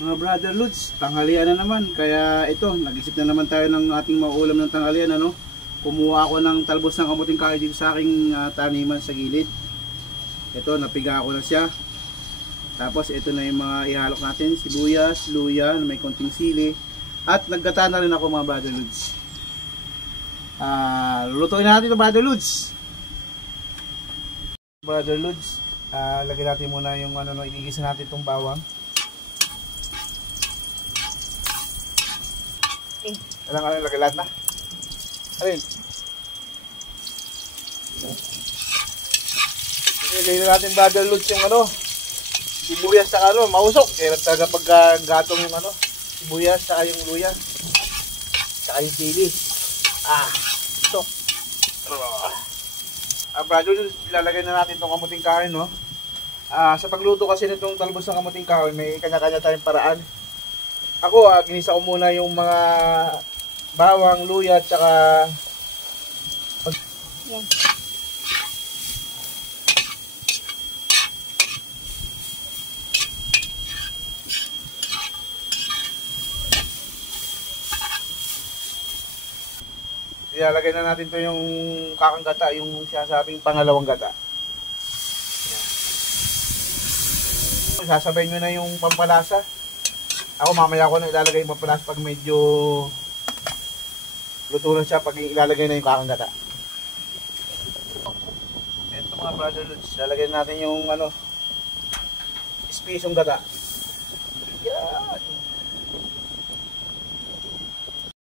Mga brother Lods, tanghalian na naman. Kaya ito, nag-isip na naman tayo ng ating mauulam ng tanghalian. Ano? Kumuha ako ng talbos ng kamuting kahoy dito sa aking taniman sa gilid. Ito, napiga ko na siya. Tapos ito na yung mga ihalok natin, sibuyas, luya, may konting sili. At naggata na rin ako mga brother Lods. Lulutuin natin ito brother Lods. Brother Lods, lagyan natin muna yung igigisa natin itong bawang. Lagyan lahat na. Alin? Ilagay na natin brother Lods yung sibuyas saka mausok. Kaya talaga pagka gatong yung sibuyas saka yung luya. Saka yung sili. Ito. Brother Lods, ilalagay na natin itong kamuting kahoy, no? Sa pagluto kasi nitong talbos ng kamuting kahoy, may kanya-kanya tayong paraan. Ako, ginisa ko muna yung mga bawang, luya, at saka yan. Ilalagay na natin to yung kakang gata, yung sinasabing pangalawang gata. Yan. Sasabay nyo na yung pampalasa. Ako mamaya ko na ilalagay yung pampalasa pag medyo luto na siya, pag ilalagay na yung kakang gata. Ito mga brother Lods, ilalagay natin yung espisong gata.